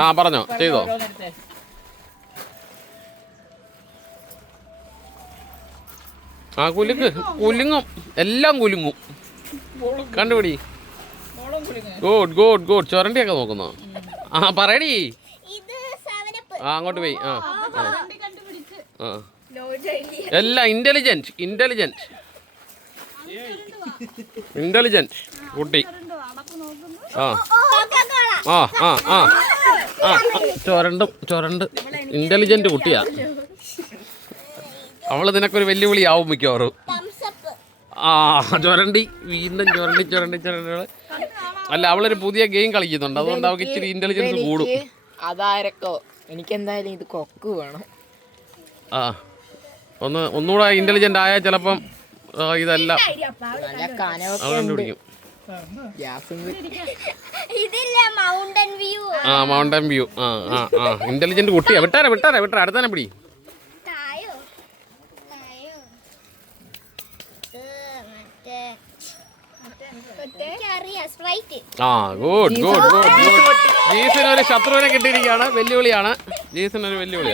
ആ പറഞ്ഞോ, ചെയ്തോ. ആ കുലുങ്ങും, എല്ലാം കുലുങ്ങും. കണ്ടുപിടി. Good good good. ചൊരണ്ടിയൊക്കെ നോക്കുന്നോ? ആ പറയടി. ആ അങ്ങോട്ട് പോയി. ആ ആ എല്ലാം ഇന്റലിജന്റ് കുട്ടി. ആ ആ ആ ആ ആ ചൊരണ്ട് ഇന്റലിജന്റ് കുട്ടിയാ. അവള് നിനക്കൊരു വെല്ലുവിളിയാവും മിക്കവാറും. ആ ചൊരണ്ടി വീണ്ടും ചൊരണ്ടി. അല്ല, അവളൊരു പുതിയ ഗെയിം കളിക്കുന്നുണ്ട്, അതുകൊണ്ട് അവൾക്ക് ഇച്ചിരി ഇന്റലിജൻസ് കൂടും. അതാരക്കോ എനിക്ക് എന്തായാലും ഇത് കൊക്ക് വേണം. ആ ഒന്നുകൂടെ ഇന്റലിജന്റ് ആയാൽ ചിലപ്പം ഇതെല്ലാം കണ്ടുപിടിക്കും. ആ മൗണ്ടൻ വ്യൂ. ആ ആ ആ ഇന്റലിജന്റ് കുട്ടിയാ. വിട്ടാരെ അടുത്തന്നെ പിടി. ആ ഗുഡ്. ജീസിനൊരു ശത്രുവിനെ കിട്ടിയിരിക്കുകയാണ്. വെല്ലുവിളിയാണ്. ജീസിനൊരു വെല്ലുവിളിയാണ്.